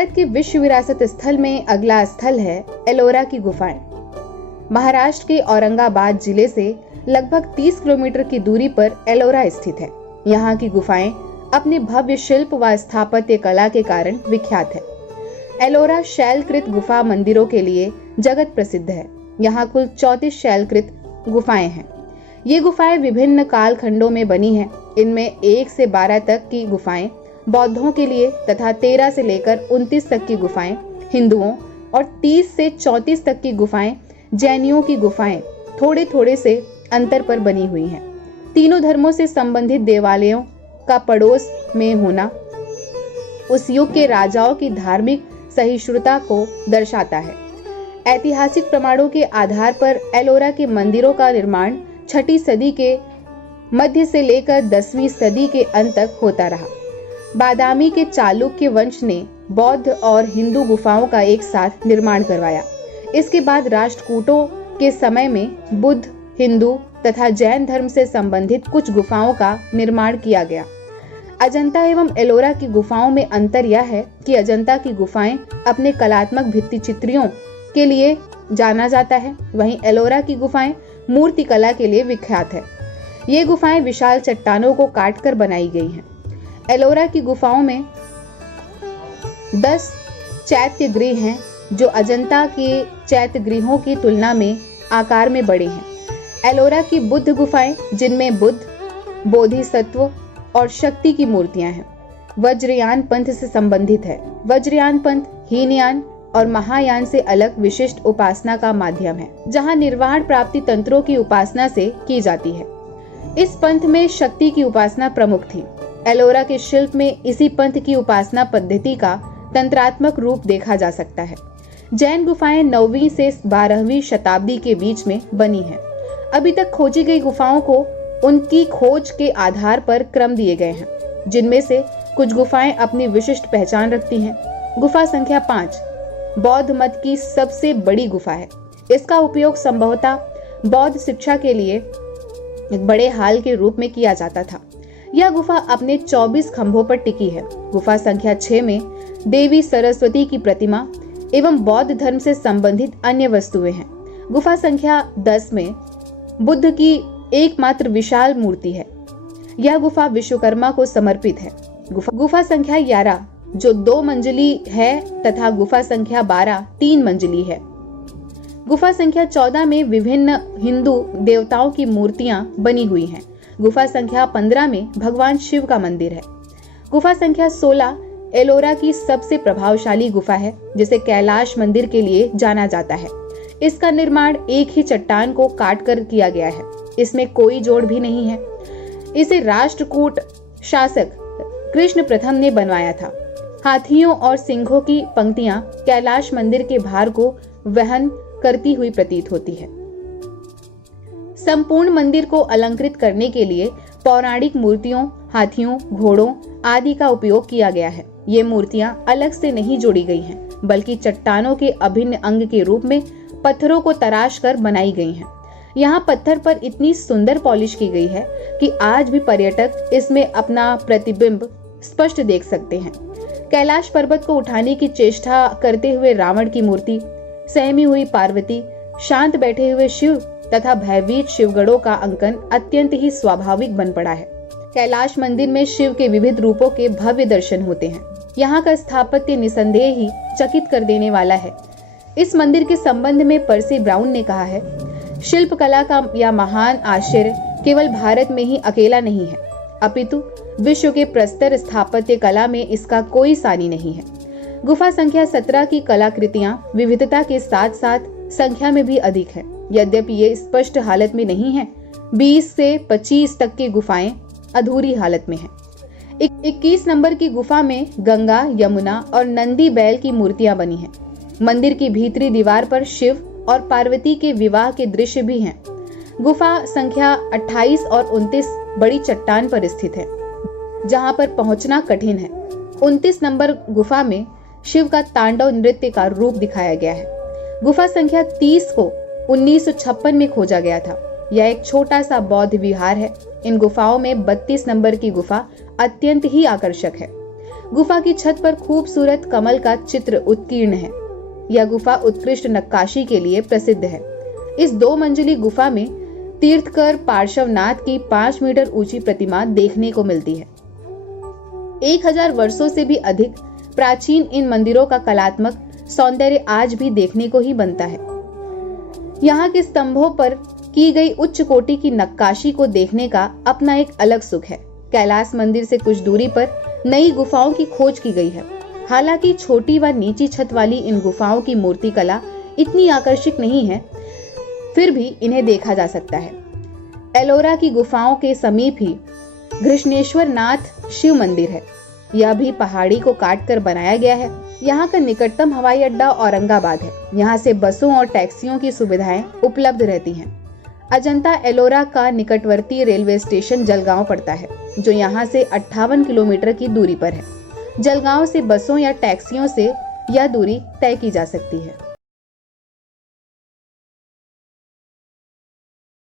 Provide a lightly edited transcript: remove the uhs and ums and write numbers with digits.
भारत के विश्व विरासत स्थल में अगला स्थल है एलोरा की गुफाएं। महाराष्ट्र के औरंगाबाद जिले से लगभग 30 किलोमीटर की दूरी पर एलोरा स्थित है। यहाँ की गुफाएं अपने भव्य शिल्प व स्थापत्य कला के कारण विख्यात है। एलोरा शैलकृत गुफा मंदिरों के लिए जगत प्रसिद्ध है। यहाँ कुल 34 शैलकृत गुफाएं हैं। ये गुफाएं विभिन्न कालखंडों में बनी हैं। इनमें 1 से 12 तक की गुफाएं बौद्धों के लिए तथा 13 से लेकर 29 तक की गुफाएं हिंदुओं और 30 से 34 तक की गुफाएं जैनियों की गुफाएं थोड़े थोड़े से अंतर पर बनी हुई हैं। तीनों धर्मों से संबंधित देवालयों का पड़ोस में होना उस युग के राजाओं की धार्मिक सहिष्णुता को दर्शाता है। ऐतिहासिक प्रमाणों के आधार पर एलोरा के मंदिरों का निर्माण 6ठी सदी के मध्य से लेकर 10वीं सदी के अंत तक होता रहा। बादामी के चालुक्य वंश ने बौद्ध और हिंदू गुफाओं का एक साथ निर्माण करवाया। इसके बाद राष्ट्रकूटों के समय में बुद्ध, हिंदू तथा जैन धर्म से संबंधित कुछ गुफाओं का निर्माण किया गया। अजंता एवं एलोरा की गुफाओं में अंतर यह है कि अजंता की गुफाएं अपने कलात्मक भित्ति चित्रियों के लिए जाना जाता है, वहीं एलोरा की गुफाएं मूर्ति कला के लिए विख्यात है। ये गुफाएं विशाल चट्टानों को काटकर बनाई गई हैं। एलोरा की गुफाओं में 10 चैत्य गृह हैं जो अजंता के चैत्य गृहों की तुलना में आकार में बड़े हैं। एलोरा की बुद्ध गुफाएं जिनमें बुद्ध, बोधिसत्व और शक्ति की मूर्तियां हैं, वज्रयान पंथ से संबंधित है। वज्रयान पंथ हीनयान और महायान से अलग विशिष्ट उपासना का माध्यम है, जहां निर्वाण प्राप्ति तंत्रों की उपासना से की जाती है। इस पंथ में शक्ति की उपासना प्रमुख थी। एलोरा के शिल्प में इसी पंथ की उपासना पद्धति का तंत्रात्मक रूप देखा जा सकता है। जैन गुफाएं 9वीं से 12वीं शताब्दी के बीच में बनी हैं। अभी तक खोजी गई गुफाओं को उनकी खोज के आधार पर क्रम दिए गए हैं, जिनमें से कुछ गुफाएं अपनी विशिष्ट पहचान रखती हैं। गुफा संख्या 5 बौद्ध मत की सबसे बड़ी गुफा है। इसका उपयोग संभवतः बौद्ध शिक्षा के लिए एक बड़े हाल के रूप में किया जाता था। यह गुफा अपने 24 खंभों पर टिकी है। गुफा संख्या 6 में देवी सरस्वती की प्रतिमा एवं बौद्ध धर्म से संबंधित अन्य वस्तुएं हैं। गुफा संख्या 10 में बुद्ध की एकमात्र विशाल मूर्ति है। यह गुफा विश्वकर्मा को समर्पित है। गुफा संख्या 11 जो 2 मंजिली है तथा गुफा संख्या 12 3 मंजिली है। गुफा संख्या 14 में विभिन्न हिंदू देवताओं की मूर्तियां बनी हुई हैं। गुफा संख्या 15 में भगवान शिव का मंदिर है। गुफा संख्या 16 एलोरा की सबसे प्रभावशाली गुफा है, जिसे कैलाश मंदिर के लिए जाना जाता है। इसका निर्माण एक ही चट्टान को काटकर किया गया है। इसमें कोई जोड़ भी नहीं है। इसे राष्ट्रकूट शासक कृष्ण प्रथम ने बनवाया था। हाथियों और सिंहों की पंक्तियां कैलाश मंदिर के भार को वहन करती हुई प्रतीत होती है। संपूर्ण मंदिर को अलंकृत करने के लिए पौराणिक मूर्तियों, हाथियों, घोड़ों आदि का उपयोग किया गया है। ये मूर्तियां अलग से नहीं जोड़ी गई हैं, बल्कि चट्टानों के अभिन्न अंग के रूप में पत्थरों को तराश कर बनाई गई हैं। यहाँ पत्थर पर इतनी सुंदर पॉलिश की गई है कि आज भी पर्यटक इसमें अपना प्रतिबिंब स्पष्ट देख सकते हैं। कैलाश पर्वत को उठाने की चेष्टा करते हुए रावण की मूर्ति, सहमी हुई पार्वती, शांत बैठे हुए शिव तथा भयभीत शिवगणों का अंकन अत्यंत ही स्वाभाविक बन पड़ा है। कैलाश मंदिर में शिव के विविध रूपों के भव्य दर्शन होते हैं। यहाँ का स्थापत्य निसंदेह ही चकित कर देने वाला है। इस मंदिर के संबंध में पर्सी ब्राउन ने कहा है, शिल्प कला का यह महान आश्चर्य केवल भारत में ही अकेला नहीं है, अपितु विश्व के प्रस्तर स्थापत्य कला में इसका कोई सानी नहीं है। गुफा संख्या 17 की कलाकृतियां विविधता के साथ साथ संख्या में भी अधिक है। यद्यपि ये स्पष्ट हालत में नहीं है। 20 से 25 तक की गुफाएं अधूरी हालत में हैं। 21 नंबर की गुफा में गंगा, यमुना और नंदी बैल की मूर्तियां बनी हैं। मंदिर की भीतरी दीवार पर शिव और पार्वती के विवाह के दृश्य भी हैं। गुफा संख्या 28 और 29 बड़ी चट्टान पर स्थित है, जहां पर पहुंचना कठिन है। 29 नंबर गुफा में शिव का तांडव नृत्य का रूप दिखाया गया है। गुफा संख्या 30 को 1956 में खोजा गया था। यह एक छोटा सा बौद्ध विहार है। इन गुफाओं में 32 नंबर की गुफा अत्यंत ही आकर्षक है। गुफा की छत पर खूबसूरत कमल का चित्र उत्कीर्ण है। यह गुफा उत्कृष्ट नक्काशी के लिए प्रसिद्ध है। इस 2 मंजिली गुफा में तीर्थकर पार्श्वनाथ की 5 मीटर ऊंची प्रतिमा देखने को मिलती है। 1000 वर्षों से भी अधिक प्राचीन इन मंदिरों का कलात्मक सौंदर्य आज भी देखने को ही बनता है। यहाँ के स्तंभों पर की गई उच्च कोटि की नक्काशी को देखने का अपना एक अलग सुख है। कैलाश मंदिर से कुछ दूरी पर नई गुफाओं की खोज की गई है। हालांकि छोटी व नीची छत वाली इन गुफाओं की मूर्ति कला इतनी आकर्षक नहीं है, फिर भी इन्हें देखा जा सकता है। एलोरा की गुफाओं के समीप ही घृष्णेश्वर नाथ शिव मंदिर है। यह भी पहाड़ी को काटकर बनाया गया है। यहाँ का निकटतम हवाई अड्डा औरंगाबाद है। यहाँ से बसों और टैक्सियों की सुविधाएं उपलब्ध रहती हैं। अजंता एलोरा का निकटवर्ती रेलवे स्टेशन जलगांव पड़ता है, जो यहाँ से 58 किलोमीटर की दूरी पर है। जलगांव से बसों या टैक्सियों से यह दूरी तय की जा सकती है।